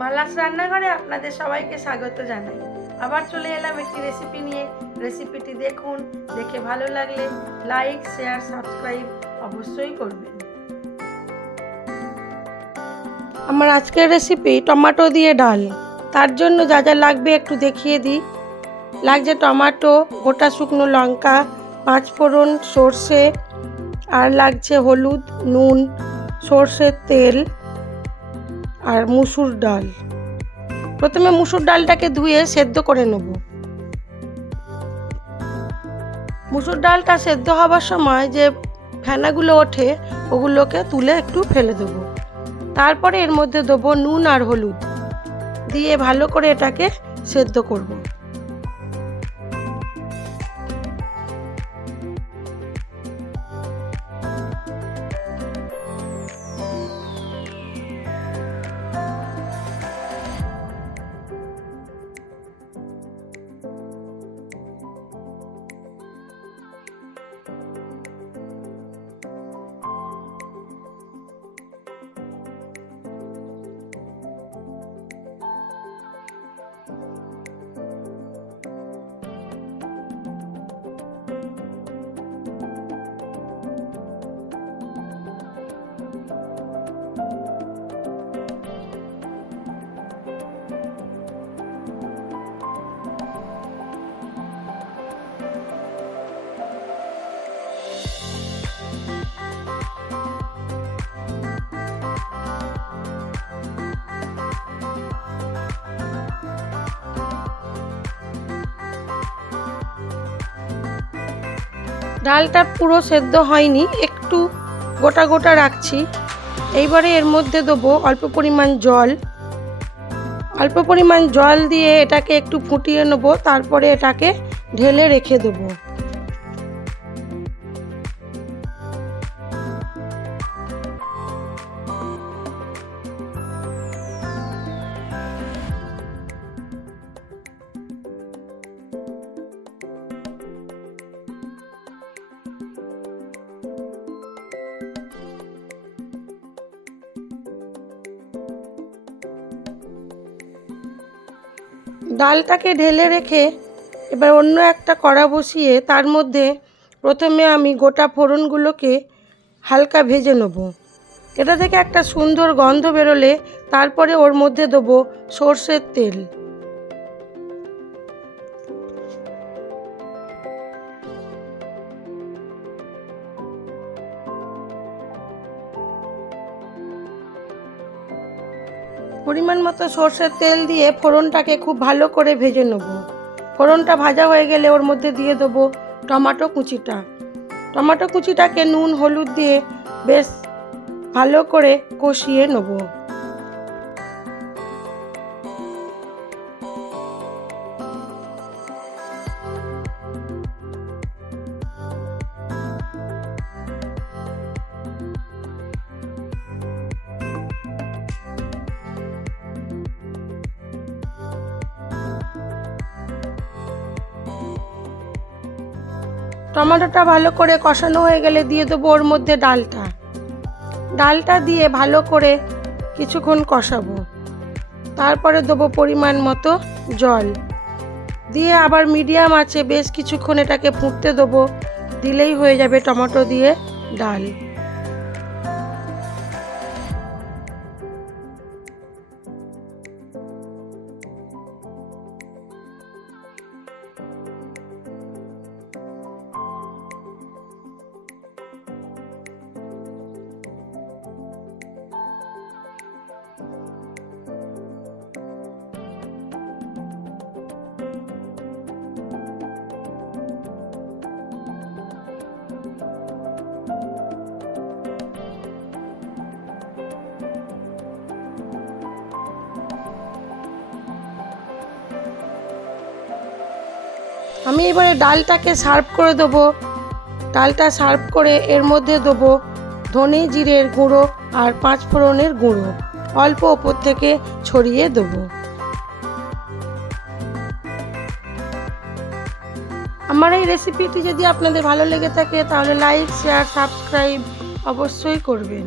মালাস রান্নাঘরে আপনাদের সবাইকে স্বাগত জানাই। আবার চলে এলাম একটি রেসিপি নিয়ে। রেসিপিটি দেখুন, দেখে ভালো লাগলে লাইক শেয়ার সাবস্ক্রাইব অবশ্যই করবেন। আমার আজকের রেসিপি টমেটো দিয়ে ডাল। তার জন্য যা যা লাগবে একটু দেখিয়ে দিই। লাগছে টমেটো, গোটা শুকনো লঙ্কা, পাঁচ ফোড়ন সর্ষে, আর লাগছে হলুদ, নুন, সর্ষের তেল আর মুসুর ডাল। প্রথমে মুসুর ডালটাকে ধুয়ে সেদ্ধ করে নেব। মুসুর ডালটা সেদ্ধ হবার সময় যে ফেনাগুলো ওঠে, ওগুলোকে তুলে একটু ফেলে দেবো। তারপরে এর মধ্যে দেবো নুন আর হলুদ। দিয়ে ভালো করে এটাকে সেদ্ধ করব। ডালটা পুরো সেদ্ধ হয়নি, একটু গোটা গোটা রাখছি। এইবারে এর মধ্যে দেবো অল্প পরিমাণ জল। অল্প পরিমাণ জল দিয়ে এটাকে একটু ফুটিয়ে নেব, তারপরে এটাকে ঢেলে রেখে দেবো। ডালটাকে ঢেলে রেখে এবার অন্য একটা কড়া বসিয়ে তার মধ্যে প্রথমে আমি গোটা ফোড়নগুলোকে হালকা ভেজে নেব। এটা থেকে একটা সুন্দর গন্ধ বেরোলে তারপরে ওর মধ্যে দেবো সর্ষের তেল। পরিমাণ মতো সর্ষের তেল দিয়ে ফোড়নটাকে খুব ভালো করে ভেজে নেব। ফোড়নটা ভাজা হয়ে গেলে ওর মধ্যে দিয়ে দেবো টমাটো কুচিটা। টমাটো কুচিটাকে নুন, হলুদ দিয়ে বেশ ভালো করে কষিয়ে নেব। টমেটোটা ভালো করে কষানো হয়ে গেলে দিয়ে দেবো ওর মধ্যে ডালটা। ডালটা দিয়ে ভালো করে কিছুক্ষণ কষাবো। তারপরে দেবো পরিমাণ মতো জল। দিয়ে আবার মিডিয়াম আছে, বেশ কিছুক্ষণ এটাকে ফুটতে দেবো। দিলেই হয়ে যাবে টমেটো দিয়ে ডাল। আমি এবারে ডালটাকে সার্ভ করে দেবো। ডালটা সার্ভ করে এর মধ্যে দেবো ধনে জিরের গুঁড়ো আর পাঁচ ফোড়নের গুঁড়ো। অল্প ওপর থেকে ছড়িয়ে দেবো। আমার এই রেসিপিটি যদি আপনাদের ভালো লেগে থাকে, তাহলে লাইক, শেয়ার, সাবস্ক্রাইব অবশ্যই করবেন।